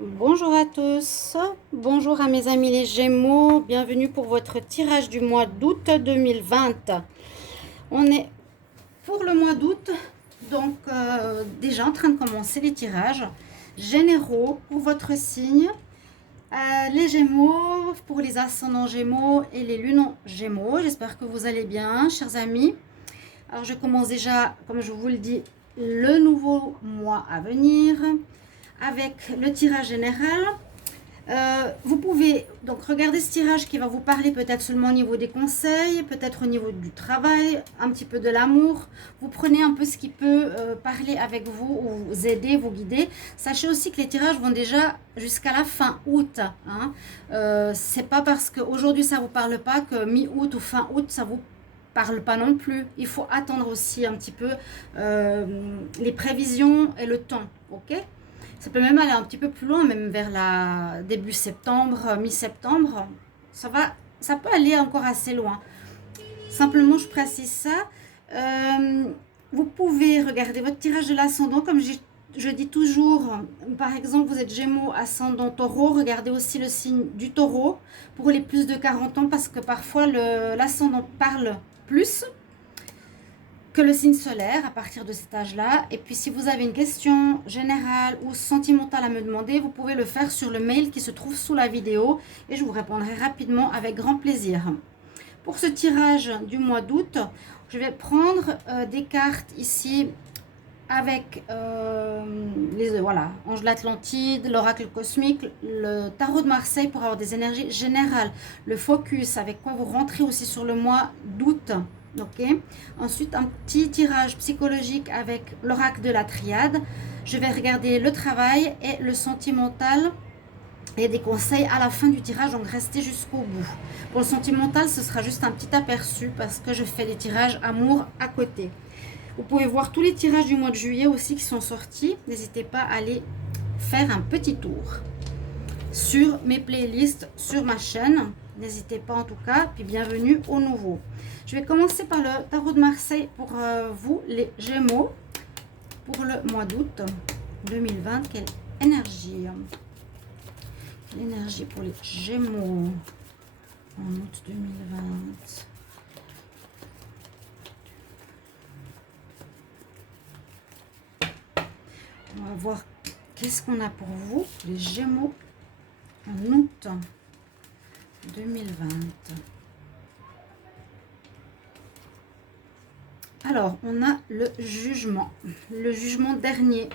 Bonjour à tous, bonjour à mes amis les Gémeaux, bienvenue pour votre tirage du mois d'août 2020. On est pour le mois d'août, donc déjà en train de commencer les tirages généraux pour votre signe. Les Gémeaux, pour les ascendants Gémeaux et les lunes Gémeaux. J'espère que vous allez bien, chers amis. Alors je commence déjà, comme je vous le dis, le nouveau mois à venir avec le tirage général. Vous pouvez donc regarder ce tirage qui va vous parler peut-être seulement au niveau des conseils, peut-être au niveau du travail, un petit peu de l'amour. Vous prenez un peu ce qui peut parler avec vous ou vous aider, vous guider. Sachez aussi que les tirages vont déjà jusqu'à la fin août. Hein. C'est pas parce qu'aujourd'hui ça vous parle pas que mi-août ou fin août ça vous parle pas non plus. Il faut attendre aussi un petit peu les prévisions et le temps. Ok? Ça peut même aller un petit peu plus loin, même vers la début septembre, mi-septembre. Ça peut aller encore assez loin. Simplement, je précise ça. Vous pouvez regarder votre tirage de l'ascendant, comme je dis toujours. Par exemple, vous êtes Gémeaux, ascendant Taureau. Regardez aussi le signe du Taureau pour les plus de 40 ans, parce que parfois l'ascendant parle plus que le signe solaire à partir de cet âge-là. Et puis si vous avez une question générale ou sentimentale à me demander, vous pouvez le faire sur le mail qui se trouve sous la vidéo et je vous répondrai rapidement avec grand plaisir. Pour ce tirage du mois d'août, je vais prendre des cartes ici avec voilà, Ange de l'Atlantide, l'oracle cosmique, le tarot de Marseille pour avoir des énergies générales, le focus avec quoi vous rentrez aussi sur le mois d'août. Ok. Ensuite, un petit tirage psychologique avec l'oracle de la triade. Je vais regarder le travail et le sentimental et des conseils à la fin du tirage, donc restez jusqu'au bout. Pour le sentimental, ce sera juste un petit aperçu parce que je fais des tirages amour à côté. Vous pouvez voir tous les tirages du mois de juillet aussi qui sont sortis. N'hésitez pas à aller faire un petit tour sur mes playlists sur ma chaîne. N'hésitez pas en tout cas, puis bienvenue au nouveau. Je vais commencer par le tarot de Marseille pour vous, les Gémeaux, pour le mois d'août 2020. Quelle énergie? L'énergie pour les Gémeaux en août 2020. On va voir qu'est-ce qu'on a pour vous, les Gémeaux, en août 2020. Alors, on a le jugement dernier.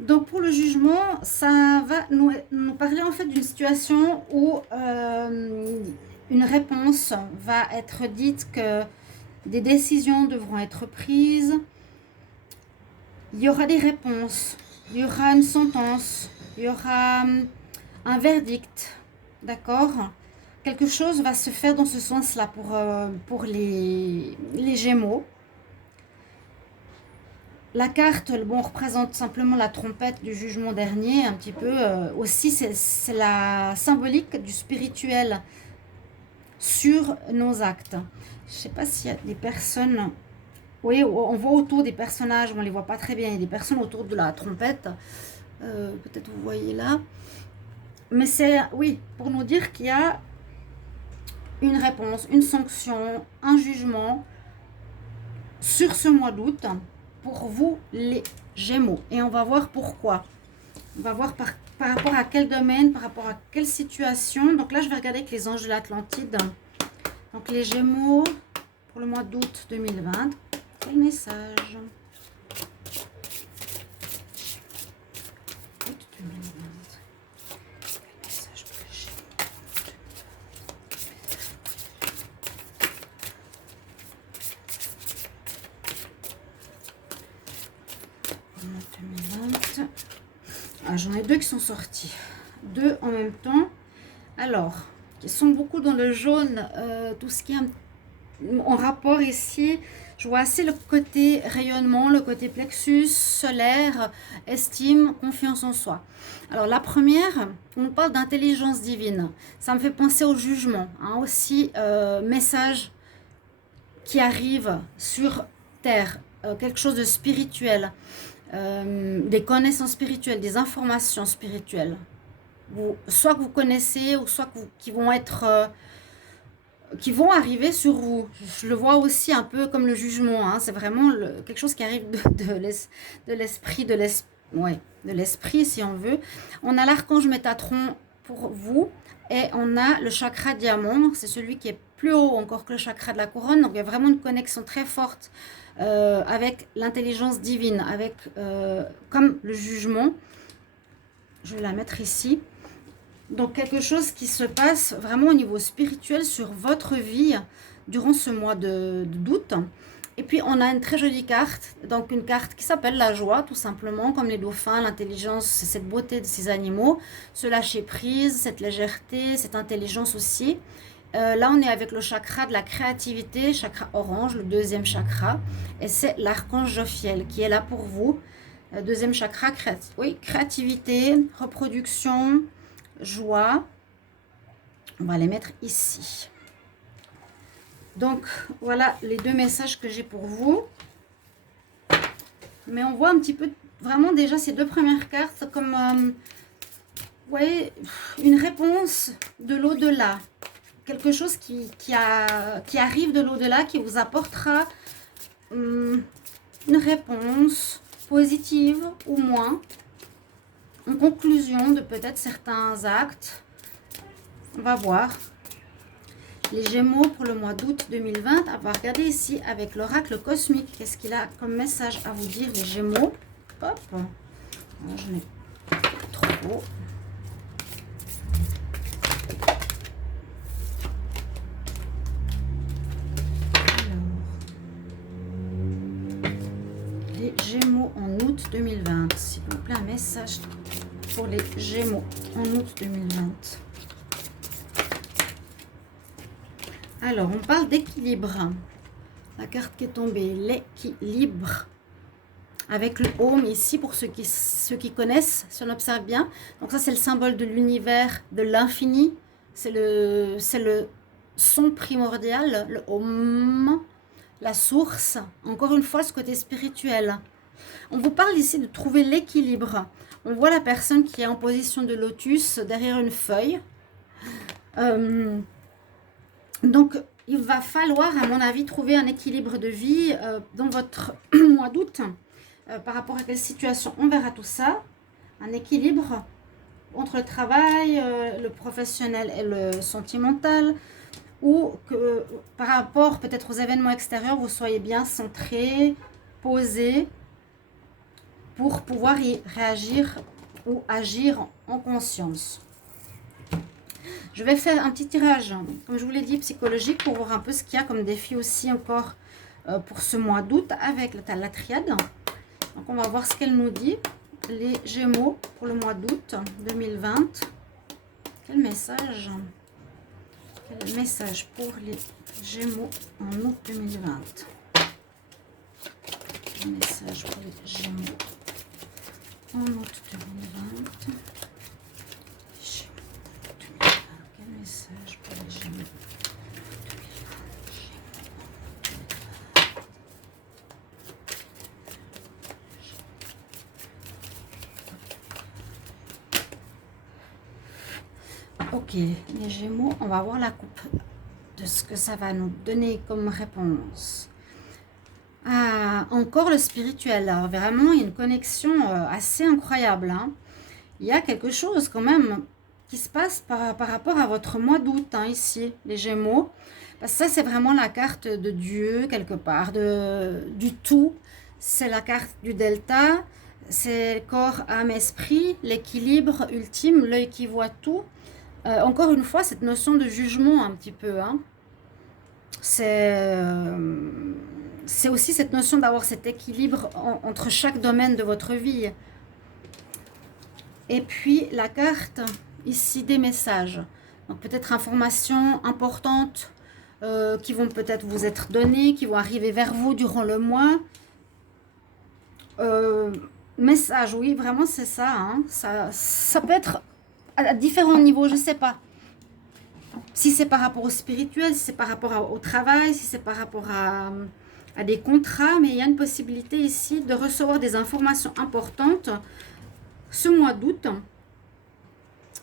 Donc, pour le jugement, ça va nous parler en fait d'une situation où une réponse va être dite, que des décisions devront être prises. Il y aura des réponses, il y aura une sentence, il y aura un verdict, d'accord? Quelque chose va se faire dans ce sens-là pour les Gémeaux. La carte, bon, représente simplement la trompette du jugement dernier, un petit peu. Aussi, c'est la symbolique du spirituel sur nos actes. Je ne sais pas s'il y a des personnes... Oui, on voit autour des personnages, on ne les voit pas très bien. Il y a des personnes autour de la trompette. Peut-être vous voyez là. Mais c'est, oui, pour nous dire qu'il y a une réponse, une sanction, un jugement sur ce mois d'août pour vous, les Gémeaux. Et on va voir pourquoi. On va voir par rapport à quel domaine, par rapport à quelle situation. Donc là, je vais regarder avec les anges de l'Atlantide. Donc les Gémeaux, pour le mois d'août 2020. Quel message? Août 2020. Quel message pour les Gémeaux? Août 2020. Ah, j'en ai deux qui sont sortis. Deux en même temps. Alors, qui sont beaucoup dans le jaune, tout ce qui est en rapport ici. Je vois assez le côté rayonnement, le côté plexus, solaire, estime, confiance en soi. Alors la première, on parle d'intelligence divine. Ça me fait penser au jugement. Hein, aussi, message qui arrive sur Terre. Quelque chose de spirituel. des connaissances spirituelles, des informations spirituelles. Soit que vous connaissez, ou soit qui vont être... qui vont arriver sur vous. Je le vois aussi un peu comme le jugement. Hein. C'est vraiment quelque chose qui arrive de l'esprit, ouais, de l'esprit si on veut. On a l'archange Métatron pour vous et on a le chakra diamant. C'est celui qui est plus haut encore que le chakra de la couronne. Donc il y a vraiment une connexion très forte avec l'intelligence divine, avec comme le jugement. Je vais la mettre ici. Donc, quelque chose qui se passe vraiment au niveau spirituel sur votre vie durant ce mois d'août. Et puis, on a une très jolie carte. Donc, une carte qui s'appelle la joie, tout simplement. Comme les dauphins, l'intelligence, c'est cette beauté de ces animaux. Ce lâcher prise, cette légèreté, cette intelligence aussi. Là, on est avec le chakra de la créativité, chakra orange, le deuxième chakra. Et c'est l'archange Jophiel qui est là pour vous. Deuxième chakra, créativité, reproduction, joie. On va les mettre ici. Donc, voilà les deux messages que j'ai pour vous. Mais on voit un petit peu, vraiment déjà ces deux premières cartes comme, vous voyez, une réponse de l'au-delà. Quelque chose qui arrive de l'au-delà, qui vous apportera une réponse positive ou moins. En conclusion de peut-être certains actes. On va voir. Les Gémeaux pour le mois d'août 2020. On va regarder ici avec l'oracle cosmique. Qu'est-ce qu'il a comme message à vous dire, les Gémeaux? Hop. Alors, je n'ai pas trop. Alors, les Gémeaux en août 2020. S'il vous plaît, un message pour les Gémeaux en août 2020. Alors, on parle d'équilibre. La carte qui est tombée, l'équilibre. Avec le home ici, pour ceux qui connaissent, si on observe bien. Donc ça, c'est le symbole de l'univers, de l'infini. C'est le son primordial, le home, la source. Encore une fois, ce côté spirituel. On vous parle ici de trouver l'équilibre. On voit la personne qui est en position de lotus derrière une feuille. Donc, il va falloir, à mon avis, trouver un équilibre de vie dans votre mois d'août. Par rapport à quelle situation, on verra tout ça. Un équilibre entre le travail, le professionnel et le sentimental. Ou que par rapport peut-être aux événements extérieurs, vous soyez bien centré, posé, pour pouvoir y réagir ou agir en conscience. Je vais faire un petit tirage, comme je vous l'ai dit, psychologique, pour voir un peu ce qu'il y a comme défi aussi encore pour ce mois d'août avec la triade. Donc on va voir ce qu'elle nous dit. Les Gémeaux pour le mois d'août 2020. Quel message? Quel message pour les Gémeaux en août 2020? Quel message pour les Gémeaux en août 2020? Quel message pour les Gémeaux? Ok, les Gémeaux, on va voir la coupe de ce que ça va nous donner comme réponse. Ah, encore le spirituel. Alors, vraiment, il y a une connexion assez incroyable. Hein. Il y a quelque chose quand même qui se passe par rapport à votre mois d'août, hein, ici, les Gémeaux. Parce que ça, c'est vraiment la carte de Dieu, quelque part, du tout. C'est la carte du delta. C'est corps, âme, esprit, l'équilibre ultime, l'œil qui voit tout. Encore une fois, cette notion de jugement un petit peu. Hein. C'est aussi cette notion d'avoir cet équilibre entre chaque domaine de votre vie. Et puis la carte, ici, des messages. Donc peut-être informations importantes qui vont peut-être vous être données, qui vont arriver vers vous durant le mois. Message, oui, vraiment c'est ça, hein. Ça peut être à différents niveaux, je ne sais pas. Si c'est par rapport au spirituel, si c'est par rapport au travail, si c'est par rapport à des contrats, mais il y a une possibilité ici de recevoir des informations importantes ce mois d'août.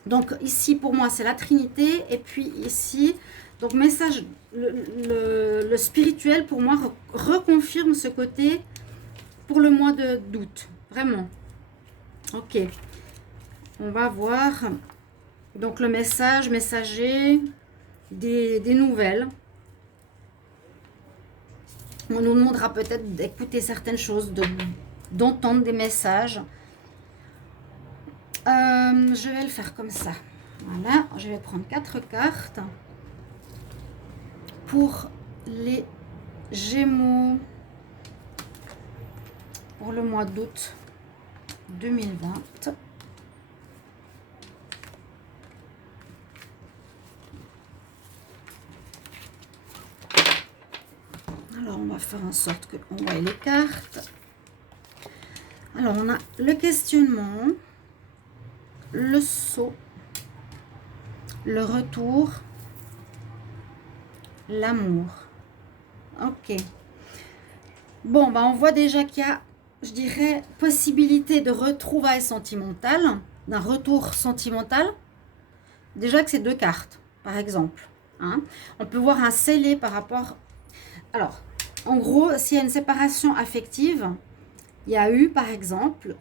Donc ici pour moi c'est la Trinité, et puis ici donc message, le spirituel pour moi reconfirme ce côté pour le mois d'août, vraiment. Ok, on va voir donc le message, messager, des nouvelles. On nous demandera peut-être d'écouter certaines choses, d'entendre des messages. Je vais le faire comme ça. Voilà, je vais prendre 4 cartes pour les Gémeaux pour le mois d'août 2020. Alors, on va faire en sorte qu'on voit les cartes. Alors, on a le questionnement, le saut, le retour, l'amour. Ok. Bon, bah on voit déjà qu'il y a, je dirais, possibilité de retrouvailles sentimentales, d'un retour sentimental. Déjà que c'est 2 cartes, par exemple. Hein. On peut voir un scellé par rapport... Alors, en gros, s'il y a une séparation affective, il y a eu, par exemple,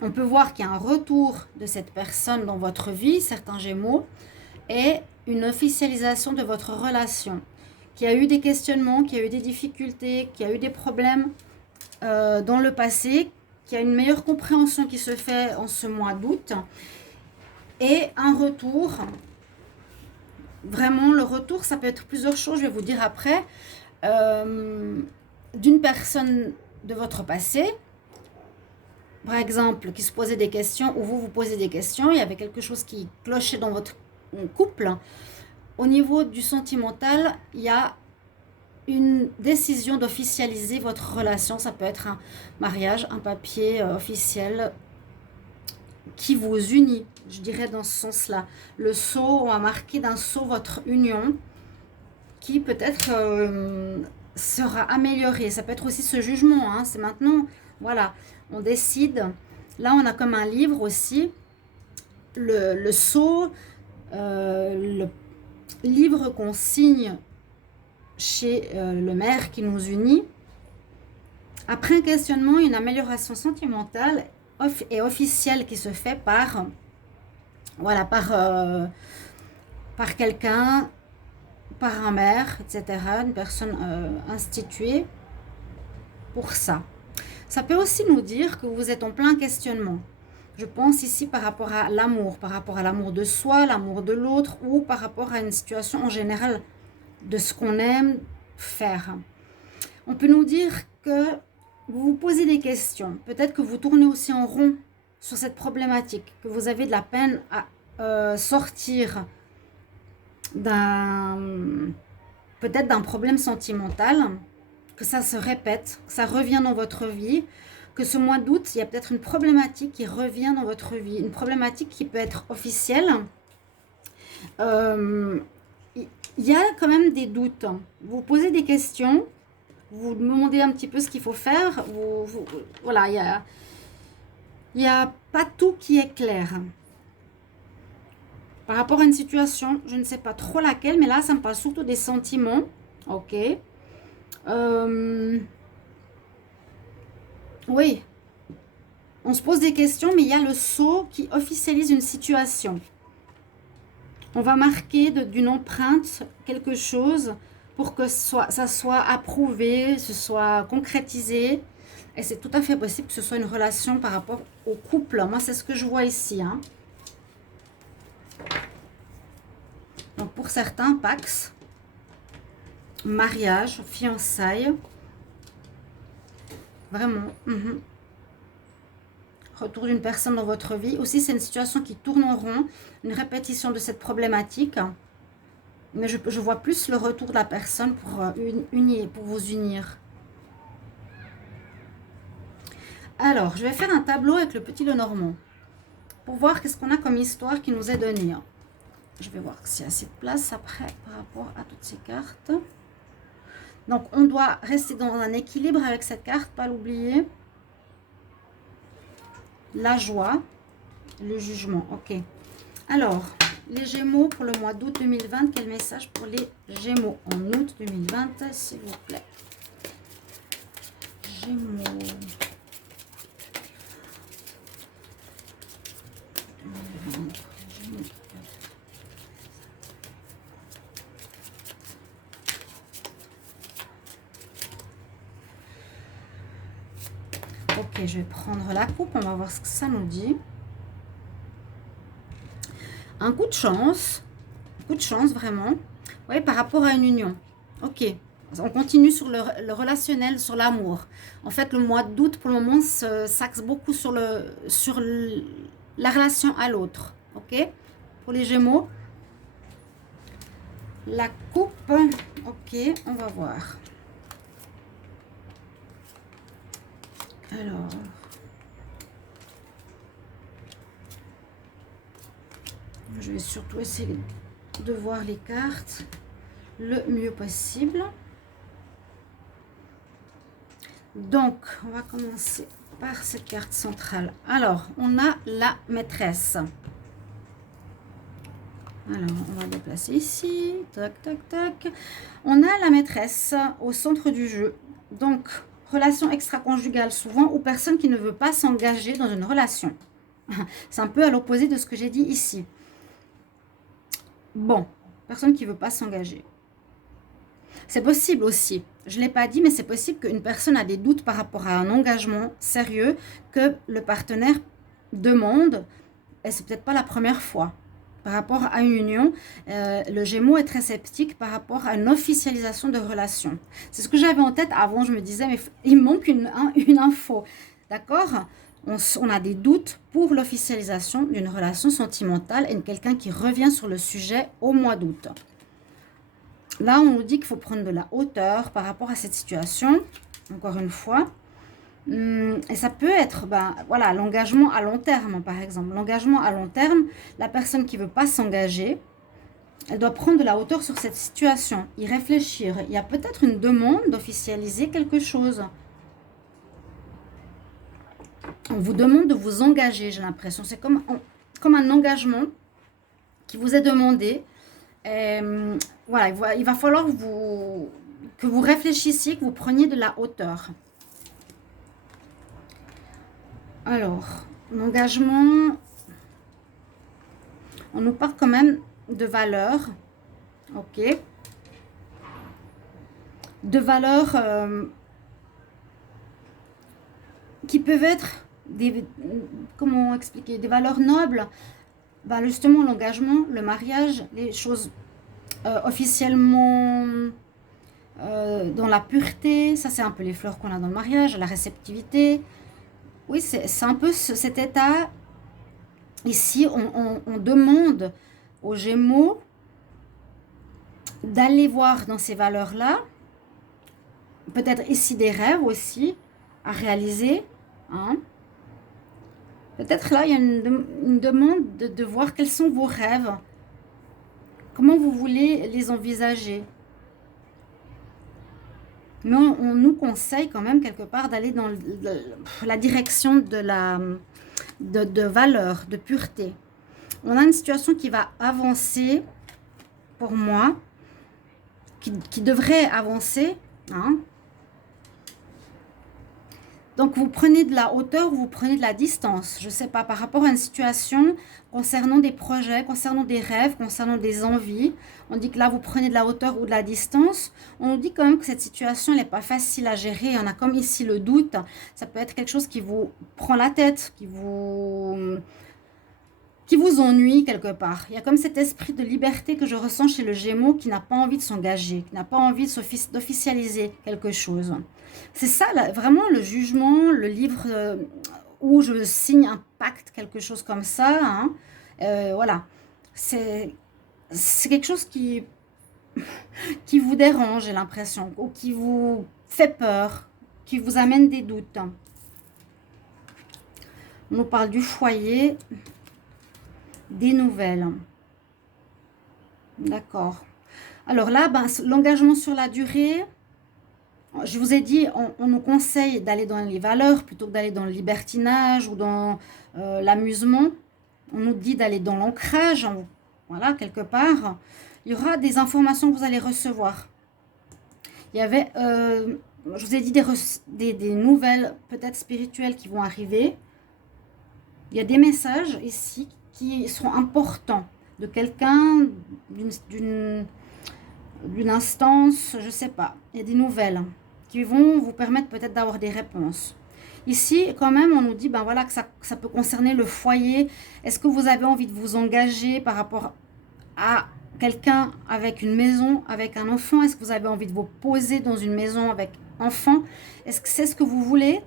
on peut voir qu'il y a un retour de cette personne dans votre vie, certains Gémeaux, et une officialisation de votre relation. Qu'il y a eu des questionnements, qu'il y a eu des difficultés, qu'il y a eu des problèmes dans le passé, qu'il y a une meilleure compréhension qui se fait en ce mois d'août, et un retour. Vraiment, le retour, ça peut être plusieurs choses, je vais vous dire après, d'une personne de votre passé, par exemple, qui se posait des questions, ou vous vous posez des questions, il y avait quelque chose qui clochait dans votre couple. Au niveau du sentimental, il y a une décision d'officialiser votre relation. Ça peut être un mariage, un papier officiel qui vous unit, je dirais dans ce sens-là. Le sceau, on a marqué d'un sceau votre union qui peut-être sera améliorée. Ça peut être aussi ce jugement, hein, c'est maintenant, voilà, on décide. Là, on a comme un livre aussi, le sceau, le livre qu'on signe chez le maire qui nous unit. Après un questionnement, une amélioration sentimentale et officielle qui se fait par, voilà, par quelqu'un, par un maire, etc., une personne instituée pour ça. Ça peut aussi nous dire que vous êtes en plein questionnement. Je pense ici par rapport à l'amour de soi, l'amour de l'autre, ou par rapport à une situation en général de ce qu'on aime faire. On peut nous dire que vous vous posez des questions. Peut-être que vous tournez aussi en rond sur cette problématique, que vous avez de la peine à sortir peut-être d'un problème sentimental, que ça se répète, que ça revient dans votre vie, que ce mois d'août, il y a peut-être une problématique qui revient dans votre vie, une problématique qui peut être officielle. Il y a quand même des doutes. Vous vous posez des questions, vous demandez un petit peu ce qu'il faut faire. Voilà, il y a pas tout qui est clair. Par rapport à une situation, je ne sais pas trop laquelle, mais là, ça me parle surtout des sentiments. Ok. Oui. On se pose des questions, mais il y a le sceau qui officialise une situation. On va marquer d'une empreinte quelque chose pour que ça soit approuvé, ce soit concrétisé. Et c'est tout à fait possible que ce soit une relation par rapport au couple. Moi, c'est ce que je vois ici. Hein. Donc, pour certains, Pax, mariage, fiançailles. Vraiment. Retour d'une personne dans votre vie. Aussi, c'est une situation qui tourne en rond. Une répétition de cette problématique. Mais je vois plus le retour de la personne pour vous unir. Alors, je vais faire un tableau avec le petit Lenormand. Pour voir qu'est-ce qu'on a comme histoire qui nous est donnée. Je vais voir s'il y a assez de place après par rapport à toutes ces cartes. Donc, on doit rester dans un équilibre avec cette carte, pas l'oublier. La joie, le jugement. Ok. Alors, les Gémeaux pour le mois d'août 2020. Quel message pour les Gémeaux en août 2020, s'il vous plaît? Gémeaux. Ok, je vais prendre la coupe, on va voir ce que ça nous dit. Un coup de chance vraiment, oui, par rapport à une union. Ok, on continue sur le relationnel, sur l'amour. En fait, le mois d'août, pour le moment, s'axe beaucoup sur la relation à l'autre. Ok, pour les Gémeaux. La coupe, ok, on va voir. Alors, je vais surtout essayer de voir les cartes le mieux possible. Donc, on va commencer par cette carte centrale. Alors, on a la maîtresse. Alors, on va déplacer ici. Tac, tac, tac. On a la maîtresse au centre du jeu. Donc, relation extra-conjugale souvent, ou personne qui ne veut pas s'engager dans une relation. C'est un peu à l'opposé de ce que j'ai dit ici. Bon, personne qui ne veut pas s'engager. C'est possible aussi, je ne l'ai pas dit, mais c'est possible qu'une personne a des doutes par rapport à un engagement sérieux que le partenaire demande, et c'est peut-être pas la première fois. Par rapport à une union, le Gémeaux est très sceptique par rapport à une officialisation de relation. C'est ce que j'avais en tête avant, je me disais, mais il me manque une info, d'accord ? On a des doutes pour l'officialisation d'une relation sentimentale et quelqu'un qui revient sur le sujet au mois d'août. Là, on nous dit qu'il faut prendre de la hauteur par rapport à cette situation, encore une fois. Et ça peut être, voilà, l'engagement à long terme, par exemple. L'engagement à long terme, la personne qui ne veut pas s'engager, elle doit prendre de la hauteur sur cette situation, y réfléchir. Il y a peut-être une demande d'officialiser quelque chose. On vous demande de vous engager, j'ai l'impression. C'est comme un engagement qui vous est demandé. Voilà, il va falloir que vous réfléchissiez, que vous preniez de la hauteur. Alors, l'engagement, on nous parle quand même de valeurs, ok, de valeurs qui peuvent être comment expliquer, des valeurs nobles. Justement, l'engagement, le mariage, les choses officiellement dans la pureté, ça c'est un peu les fleurs qu'on a dans le mariage, la réceptivité. Oui, c'est un peu cet état. Ici, on demande aux Gémeaux d'aller voir dans ces valeurs-là, peut-être ici des rêves aussi à réaliser. Hein. Peut-être là, il y a une demande de voir quels sont vos rêves, comment vous voulez les envisager. Mais on nous conseille quand même quelque part d'aller dans la direction de valeur, de pureté. On a une situation qui va avancer, pour moi, qui devrait avancer. Hein. Donc, vous prenez de la hauteur ou vous prenez de la distance. Je ne sais pas, par rapport à une situation concernant des projets, concernant des rêves, concernant des envies. On dit que là, vous prenez de la hauteur ou de la distance. On nous dit quand même que cette situation, elle n'est pas facile à gérer. On a comme ici le doute. Ça peut être quelque chose qui vous prend la tête, qui vous ennuie quelque part. Il y a comme cet esprit de liberté que je ressens chez le Gémeaux qui n'a pas envie de s'engager, qui n'a pas envie d'officialiser quelque chose. C'est ça, là, vraiment, le jugement, le livre où je signe un pacte, quelque chose comme ça. Hein. Voilà. C'est quelque chose qui vous dérange, j'ai l'impression, ou qui vous fait peur, qui vous amène des doutes. On nous parle du foyer, des nouvelles. D'accord. Alors là, l'engagement sur la durée, Je vous ai dit, on nous conseille d'aller dans les valeurs plutôt que d'aller dans le libertinage ou dans l'amusement. On nous dit d'aller dans l'ancrage, voilà, quelque part. Il y aura des informations que vous allez recevoir. Il y avait, je vous ai dit, des nouvelles peut-être spirituelles qui vont arriver. Il y a des messages ici qui seront importants de quelqu'un, d'une instance, je ne sais pas. Il y a des nouvelles qui vont vous permettre peut-être d'avoir des réponses. Ici, quand même, on nous dit ben voilà, que ça peut concerner le foyer. Est-ce que vous avez envie de vous engager par rapport à quelqu'un avec une maison, avec un enfant? Est-ce que vous avez envie de vous poser dans une maison avec enfant? Est-ce que c'est ce que vous voulez?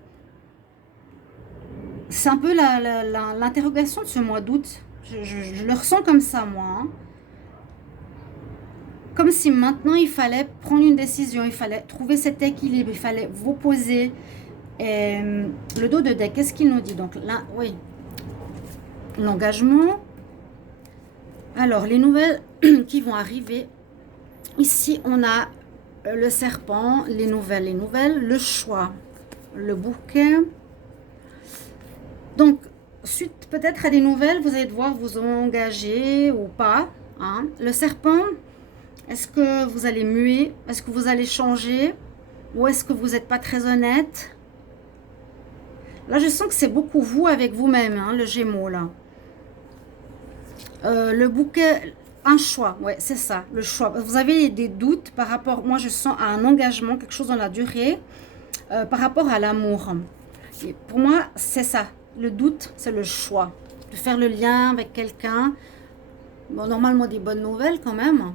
C'est un peu l'interrogation de ce mois d'août. Je le ressens comme ça, moi. Hein. Comme si maintenant, il fallait prendre une décision, il fallait trouver cet équilibre, il fallait vous poser. Et le dos de deck, qu'est-ce qu'il nous dit? Donc là, oui, l'engagement. Alors, les nouvelles qui vont arriver. Ici, on a le serpent, les nouvelles, le choix, le bouquet. Donc, suite peut-être à des nouvelles, vous allez devoir vous engager ou pas. Hein. Le serpent, est-ce que vous allez muer? Est-ce que vous allez changer? Ou est-ce que vous n'êtes pas très honnête? Là, je sens que c'est beaucoup vous avec vous-même, hein, le Gémeaux, là. Le bouquet, un choix, ouais, c'est ça, le choix. Vous avez des doutes par rapport, moi, je sens à un engagement, quelque chose dans la durée, par rapport à l'amour. Pour moi, c'est ça. Le doute, c'est le choix. De faire le lien avec quelqu'un. Bon, normalement, des bonnes nouvelles quand même.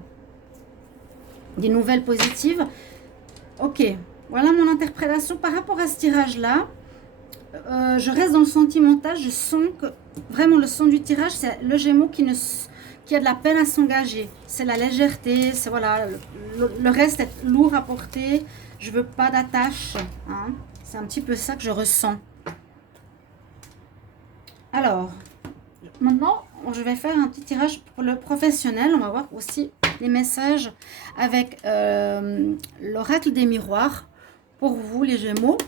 Des nouvelles positives. Ok, voilà mon interprétation par rapport à ce tirage-là. Je reste dans le sentimental. Je sens que vraiment le son du tirage, c'est le Gémeaux qui a de la peine à s'engager. C'est la légèreté. C'est voilà, le reste est lourd à porter. Je veux pas d'attache. Hein. C'est un petit peu ça que je ressens. Alors, maintenant, je vais faire un petit tirage pour le professionnel. On va voir aussi les messages avec l'oracle des miroirs pour vous, les Gémeaux.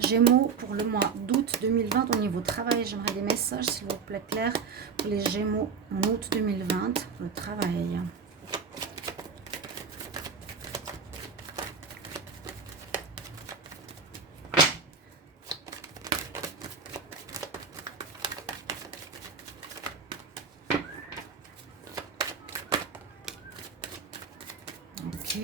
Gémeaux pour le mois d'août 2020 au niveau travail. J'aimerais des messages, s'il vous plaît, clair, pour les Gémeaux en août 2020 pour le travail. Ok.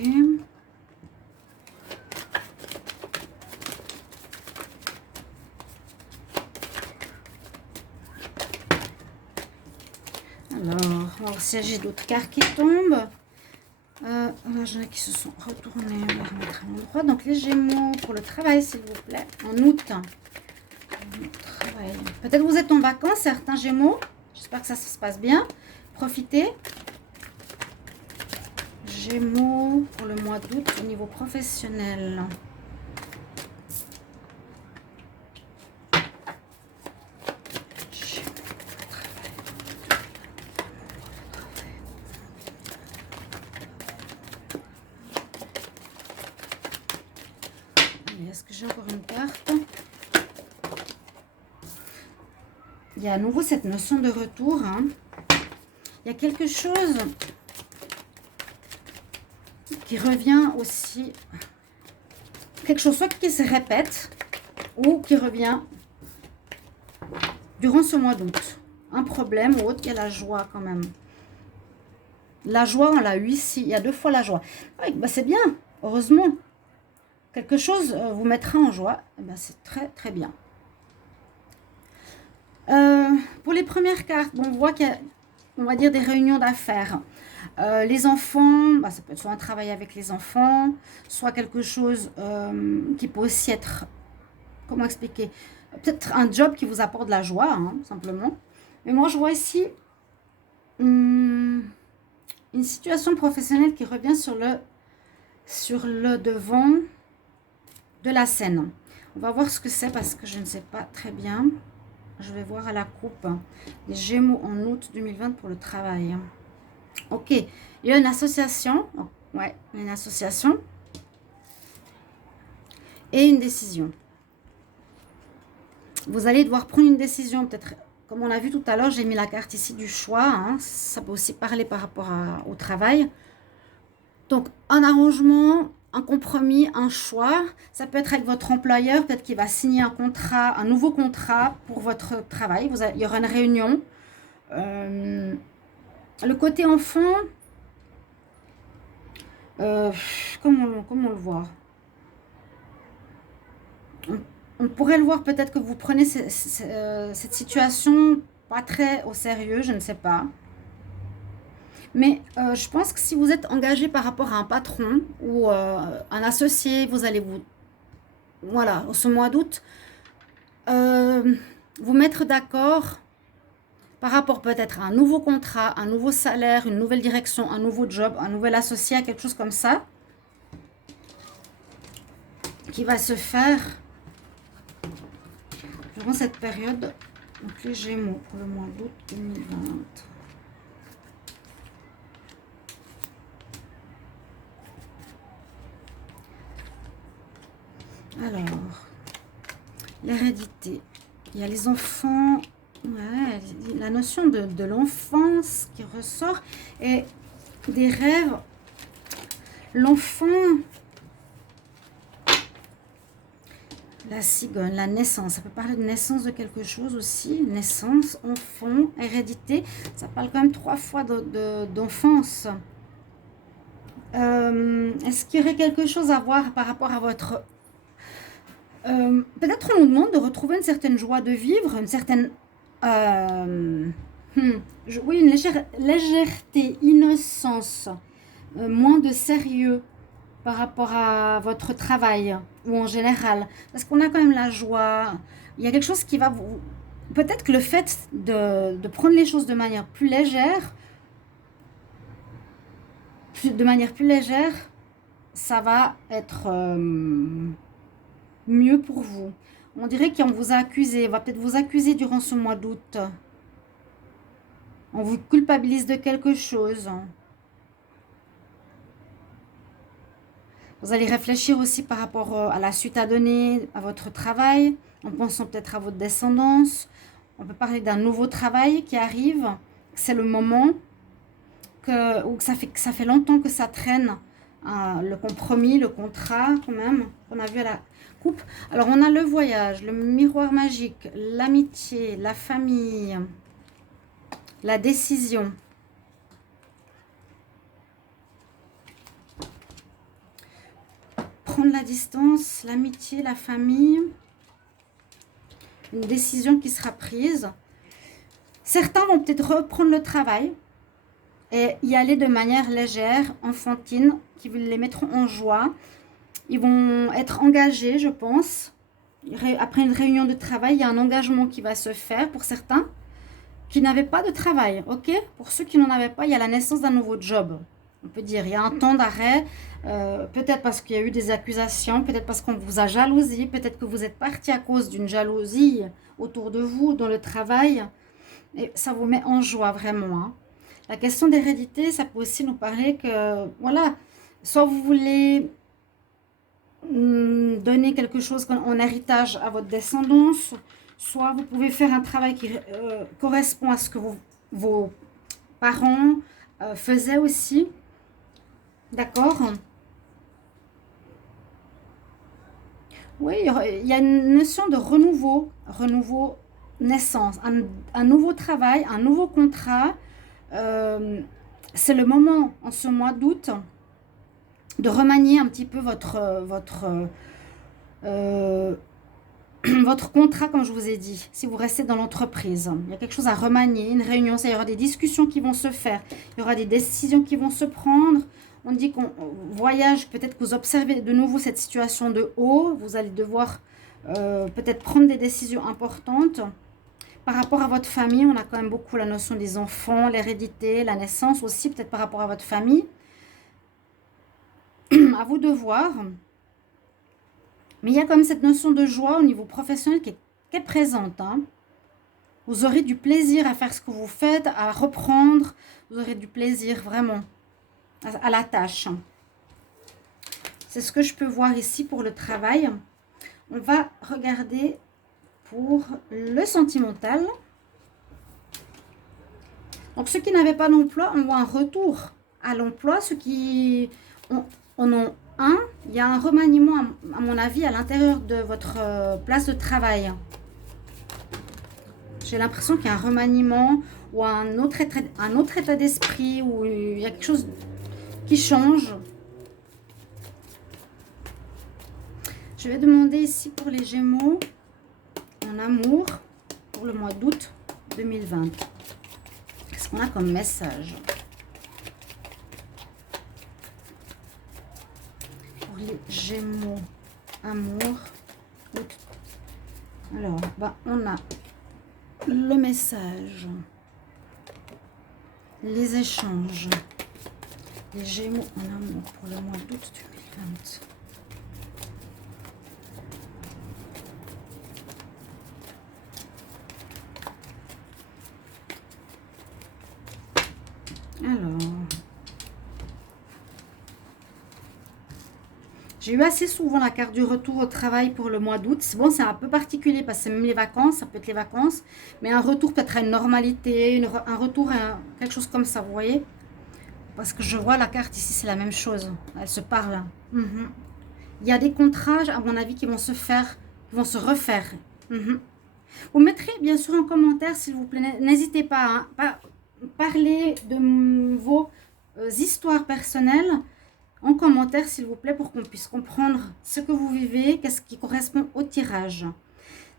Alors, on va voir s'il y a d'autres cartes qui tombent. Là, j'en ai qui se sont retournés. On va remettre à l'endroit. Donc, les Gémeaux pour le travail, s'il vous plaît, en août. Peut-être vous êtes en vacances, certains Gémeaux. J'espère que ça se passe bien. Profitez. Gémeaux pour le mois d'août au niveau professionnel. Est-ce que j'ai encore une carte? Il y a à nouveau cette notion de retour. Hein. Il y a quelque chose qui revient aussi. Quelque chose soit qui se répète ou qui revient durant ce mois d'août. Un problème ou autre, il y a la joie quand même. La joie, on l'a eu ici. Il y a 2 fois la joie. Oui, bah c'est bien, heureusement. Quelque chose vous mettra en joie. Eh ben, c'est très, très bien. Pour les premières cartes, bon, on voit qu'il y a, on va dire, des réunions d'affaires. Les enfants, bah, ça peut être soit un travail avec les enfants, soit quelque chose qui peut aussi être, comment expliquer, peut-être un job qui vous apporte de la joie, hein, simplement. Mais moi, je vois ici une situation professionnelle qui revient sur le devant de la scène. On va voir ce que c'est parce que je ne sais pas très bien. Je vais voir à la coupe les Gémeaux en août 2020 pour le travail. Ok, il y a une association. Ouais, une association. et une décision. Vous allez devoir prendre une décision, peut-être, comme on a vu tout à l'heure, j'ai mis la carte ici du choix. Hein, ça peut aussi parler par rapport au travail. Donc, un arrangement, un compromis, un choix. Ça peut être avec votre employeur, peut-être qu'il va signer un contrat, un nouveau contrat pour votre travail. Il y aura une réunion. Le côté enfant, comment on le voit? On pourrait le voir, peut-être que vous prenez cette situation pas très au sérieux, je ne sais pas. Mais je pense que si vous êtes engagé par rapport à un patron ou un associé, vous allez voilà, ce mois d'août, vous mettre d'accord par rapport peut-être à un nouveau contrat, un nouveau salaire, une nouvelle direction, un nouveau job, un nouvel associé, quelque chose comme ça, qui va se faire durant cette période. Donc les Gémeaux pour le mois d'août 2020. Alors, l'hérédité. Il y a les enfants, ouais, la notion de l'enfance qui ressort et des rêves. L'enfant, la cigogne, la naissance, ça peut parler de naissance de quelque chose aussi. Naissance, enfant, hérédité, ça parle quand même 3 fois d'enfance. Est-ce qu'il y aurait quelque chose à voir par rapport à votre... peut-être on nous demande de retrouver une certaine joie de vivre, une certaine... oui, une légèreté, innocence, moins de sérieux par rapport à votre travail ou en général. Parce qu'on a quand même la joie. Il y a quelque chose qui va vous... Peut-être que le fait de prendre les choses de manière plus légère, ça va être mieux pour vous. On dirait qu'on vous a accusé, on va peut-être vous accuser durant ce mois d'août. On vous culpabilise de quelque chose. Vous allez réfléchir aussi par rapport à la suite à donner à votre travail, en pensant peut-être à votre descendance. On peut parler d'un nouveau travail qui arrive. C'est le moment ou que ça fait longtemps que ça traîne. Le compromis, le contrat quand même, qu'on a vu à la coupe. Alors on a le voyage, le miroir magique, l'amitié, la famille, la décision. Prendre la distance, l'amitié, la famille, une décision qui sera prise. Certains vont peut-être reprendre le travail et y aller de manière légère, enfantine, qui les mettront en joie. Ils vont être engagés, je pense. Après une réunion de travail, il y a un engagement qui va se faire pour certains qui n'avaient pas de travail. Ok, pour ceux qui n'en avaient pas, il y a la naissance d'un nouveau job. On peut dire, il y a un temps d'arrêt, peut-être parce qu'il y a eu des accusations, peut-être parce qu'on vous a jalousé, peut-être que vous êtes parti à cause d'une jalousie autour de vous, dans le travail. Et ça vous met en joie vraiment. Hein. La question d'hérédité, ça peut aussi nous parler que, voilà, soit vous voulez donner quelque chose en héritage à votre descendance, soit vous pouvez faire un travail qui correspond à ce que vos parents faisaient aussi. D'accord? Oui, il y a une notion de renouveau, naissance, un nouveau travail, un nouveau contrat. C'est le moment, en ce mois d'août, de remanier un petit peu votre contrat, comme je vous ai dit, si vous restez dans l'entreprise. Il y a quelque chose à remanier, une réunion, il y aura des discussions qui vont se faire, il y aura des décisions qui vont se prendre. On dit qu'on voyage, peut-être que vous observez de nouveau cette situation de haut, vous allez devoir peut-être prendre des décisions importantes. Par rapport à votre famille, on a quand même beaucoup la notion des enfants, l'hérédité, la naissance aussi, peut-être par rapport à votre famille. À vous de voir. Mais il y a quand même cette notion de joie au niveau professionnel qui est présente. Hein. Vous aurez du plaisir à faire ce que vous faites, à reprendre. Vous aurez du plaisir vraiment à la tâche. C'est ce que je peux voir ici pour le travail. on va regarder pour le sentimental. Donc, ceux qui n'avaient pas d'emploi, on voit un retour à l'emploi. Ceux qui en ont un, il y a un remaniement, à mon avis, à l'intérieur de votre place de travail. J'ai l'impression qu'il y a un remaniement ou un autre état d'esprit, où il y a quelque chose qui change. Je vais demander ici pour les Gémeaux, en amour, pour le mois d'août 2020. Qu'est-ce qu'on a comme message? Pour les Gémeaux, amour, août. Alors, bah, on a le message, les échanges, les Gémeaux en amour pour le mois d'août 2020. Alors, j'ai eu assez souvent la carte du retour au travail pour le mois d'août. Bon, c'est un peu particulier parce que c'est même les vacances, ça peut être les vacances, mais un retour peut-être à une normalité, un retour à quelque chose comme ça, vous voyez? Parce que je vois la carte ici, c'est la même chose. Elle se parle. Il y a des contrats, à mon avis, qui vont se faire, qui vont se refaire. Vous mettrez bien sûr en commentaire, s'il vous plaît. N'hésitez pas à parler de vos histoires personnelles en commentaire, s'il vous plaît, pour qu'on puisse comprendre ce que vous vivez, qu'est-ce qui correspond au tirage.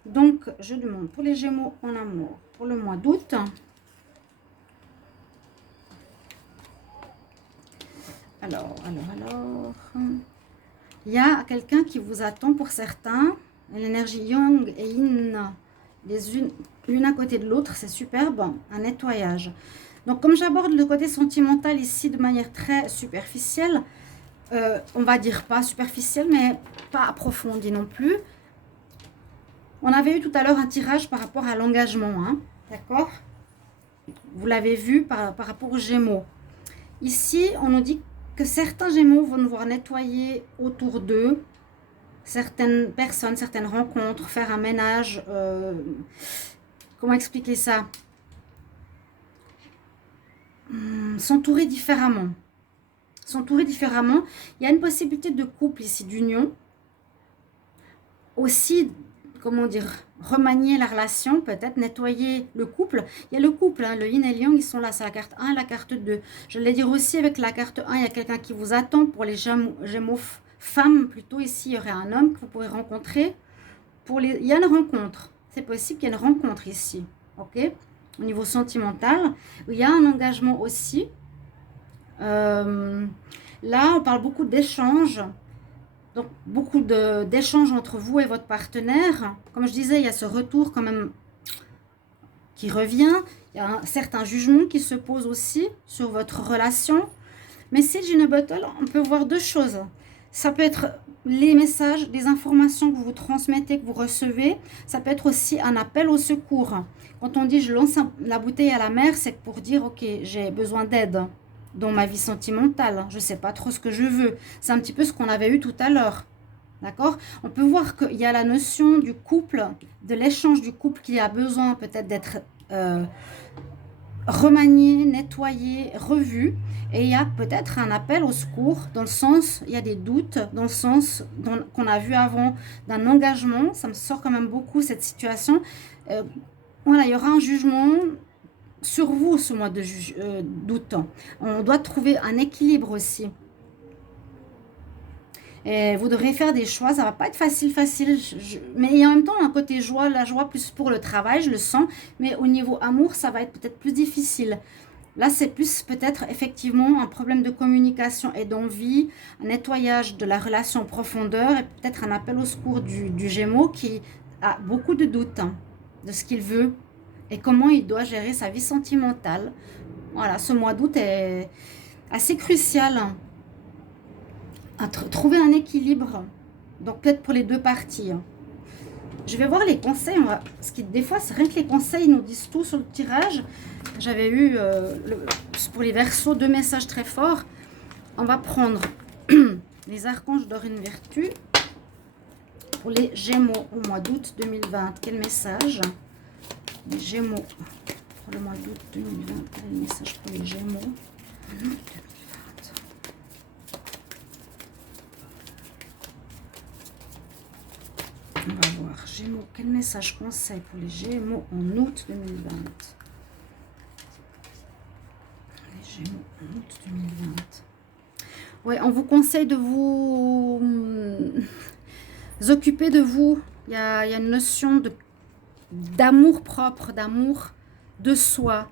Donc, je demande pour les Gémeaux en amour pour le mois d'août. Alors. Il y a quelqu'un qui vous attend pour certains. L'énergie Yang et Yin, l'une à côté de l'autre, c'est superbe. Un nettoyage. Donc, comme j'aborde le côté sentimental ici de manière très superficielle, on va dire pas superficielle, mais pas approfondie non plus. On avait eu tout à l'heure un tirage par rapport à l'engagement, hein, d'accord? Vous l'avez vu par rapport aux Gémeaux. Ici, on nous dit que certains Gémeaux vont devoir nettoyer autour d'eux certaines personnes, certaines rencontres, faire un ménage. Comment expliquer ça? S'entourer différemment. S'entourer différemment. Il y a une possibilité de couple ici, d'union. Aussi, comment dire, remanier la relation, peut-être nettoyer le couple. Il y a le couple, hein, le yin et le yang, ils sont là, c'est la carte 1 et la carte 2. Je l'ai dire aussi avec la carte 1, il y a quelqu'un qui vous attend. Pour les Gémeaux femmes, plutôt ici, il y aurait un homme que vous pourrez rencontrer. Il y a une rencontre, c'est possible qu'il y ait une rencontre ici, ok? Au niveau sentimental, il y a un engagement aussi. Là, on parle beaucoup d'échanges. Donc, beaucoup d'échanges entre vous et votre partenaire. Comme je disais, il y a ce retour quand même qui revient. Il y a un certain jugement qui se pose aussi sur votre relation. Mais si j'ai une bottle, on peut voir deux choses. Ça peut être les messages, les informations que vous transmettez, que vous recevez. Ça peut être aussi un appel au secours. Quand on dit « je lance la bouteille à la mer », c'est pour dire « ok, j'ai besoin d'aide ». Dans ma vie sentimentale, je ne sais pas trop ce que je veux. C'est un petit peu ce qu'on avait eu tout à l'heure. D'accord? On peut voir qu'il y a la notion du couple, de l'échange du couple qui a besoin peut-être d'être remanié, nettoyé, revu. Et il y a peut-être un appel au secours, dans le sens, il y a des doutes, dans le sens qu'on a vu avant d'un engagement. Ça me sort quand même beaucoup cette situation. Voilà, il y aura un jugement sur vous ce mois d'août. On doit trouver un équilibre aussi. Et vous devrez faire des choix, ça va pas être facile. Mais il y a en même temps un côté joie, la joie plus pour le travail, je le sens. Mais au niveau amour, ça va être peut-être plus difficile. Là, c'est plus peut-être effectivement un problème de communication et d'envie, un nettoyage de la relation en profondeur et peut-être un appel au secours du Gémeaux qui a beaucoup de doutes de ce qu'il veut et comment il doit gérer sa vie sentimentale. Voilà, ce mois d'août est assez crucial. Trouver un équilibre. Donc peut-être pour les deux parties. Je vais voir les conseils. Parce que des fois, c'est rien que les conseils nous disent tout sur le tirage. J'avais eu, pour les Verseaux, 2 messages très forts. On va prendre les archanges d'or une vertu. pour les Gémeaux au mois d'août 2020. Quel message? Les Gémeaux pour le mois d'août 2020. Quel est le message pour les Gémeaux en août 2020? On va voir. Gémeaux, quel message conseil pour les Gémeaux en août 2020? Les Gémeaux en août 2020. Oui, on vous conseille de vous occuper de vous. Il y a une notion d'amour propre, d'amour de soi,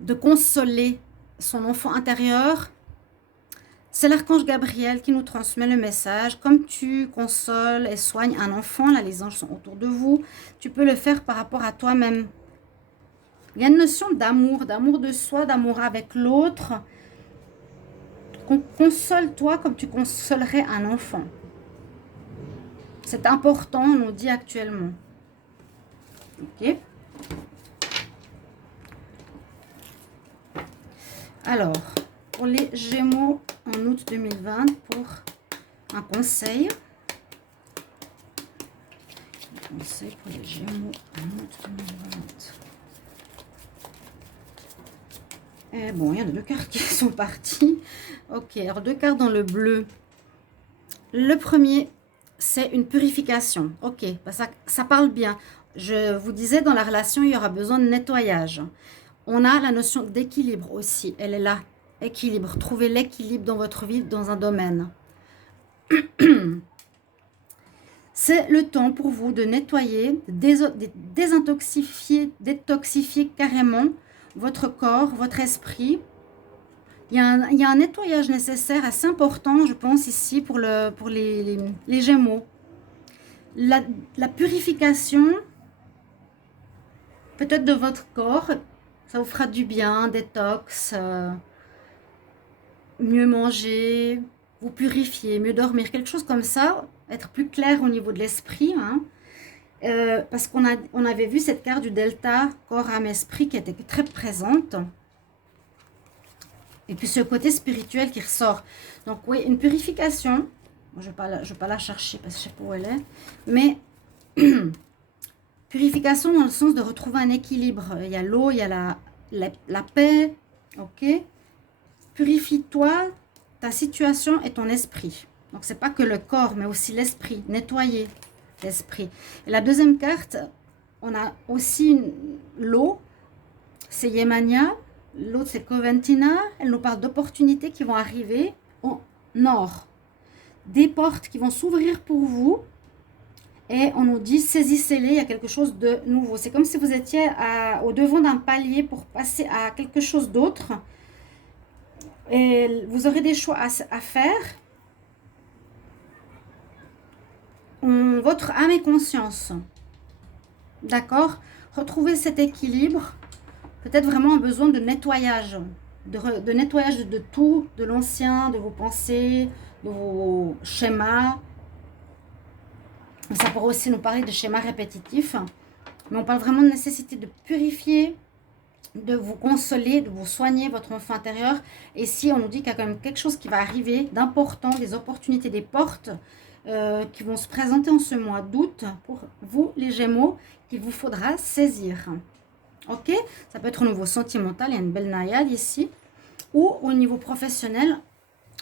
de consoler son enfant intérieur. C'est l'archange Gabriel qui nous transmet le message. Comme tu consoles et soignes un enfant, là les anges sont autour de vous, tu peux le faire par rapport à toi-même. Il y a une notion d'amour de soi, d'amour avec l'autre. Console-toi comme tu consolerais un enfant. C'est important, on nous dit actuellement. Ok. Alors, pour les Gémeaux en août 2020, pour un conseil. Un conseil pour les Gémeaux en août 2020. Et bon, il y en a 2 cartes qui sont parties. Ok, alors 2 cartes dans le bleu. Le premier, c'est une purification. Ok, bah ça parle bien. Je vous disais, dans la relation, il y aura besoin de nettoyage. On a la notion d'équilibre aussi. Elle est là. Équilibre. Trouvez l'équilibre dans votre vie, dans un domaine. C'est le temps pour vous de nettoyer, désintoxifier, détoxifier carrément votre corps, votre esprit. Il y a un nettoyage nécessaire assez important, je pense, ici pour les Gémeaux. La purification, peut-être de votre corps, ça vous fera du bien, détox, mieux manger, vous purifier, mieux dormir, quelque chose comme ça, être plus clair au niveau de l'esprit, hein. Parce qu'on avait vu cette carte du delta, corps, âme, esprit, qui était très présente. Et puis ce côté spirituel qui ressort. Donc oui, une purification. Moi, je ne vais pas la chercher parce que je ne sais pas où elle est. Mais purification dans le sens de retrouver un équilibre. Il y a l'eau, il y a la paix. Ok. Purifie-toi, ta situation et ton esprit. Donc ce n'est pas que le corps, mais aussi l'esprit. Nettoyer l'esprit. Et la deuxième carte, on a aussi l'eau. C'est Yemania. L'autre, c'est Coventina. Elle nous parle d'opportunités qui vont arriver au nord. Des portes qui vont s'ouvrir pour vous. Et on nous dit, saisissez-les, il y a quelque chose de nouveau. C'est comme si vous étiez au devant d'un palier pour passer à quelque chose d'autre. Et vous aurez des choix à faire. Votre âme et conscience. D'accord? Retrouvez cet équilibre. Peut-être vraiment un besoin de nettoyage, de nettoyage de tout, de l'ancien, de vos pensées, de vos schémas. Ça pourrait aussi nous parler de schémas répétitifs. Mais on parle vraiment de nécessité de purifier, de vous consoler, de vous soigner votre enfant intérieur. Et si on nous dit qu'il y a quand même quelque chose qui va arriver d'important, des opportunités, des portes qui vont se présenter en ce mois d'août pour vous les Gémeaux, qu'il vous faudra saisir. Ok, ça peut être au niveau sentimental, il y a une belle naïade ici, ou au niveau professionnel,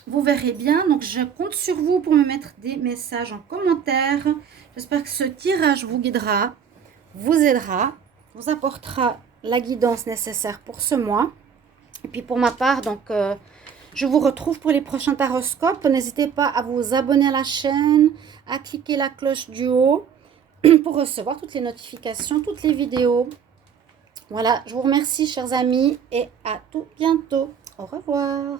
vous verrez bien. Donc je compte sur vous pour me mettre des messages en commentaire. J'espère que ce tirage vous guidera, vous aidera, vous apportera la guidance nécessaire pour ce mois. Et puis pour ma part, donc je vous retrouve pour les prochains taroscopes. N'hésitez pas à vous abonner à la chaîne, à cliquer la cloche du haut pour recevoir toutes les notifications, toutes les vidéos. Voilà, je vous remercie chers amis et à tout bientôt. Au revoir.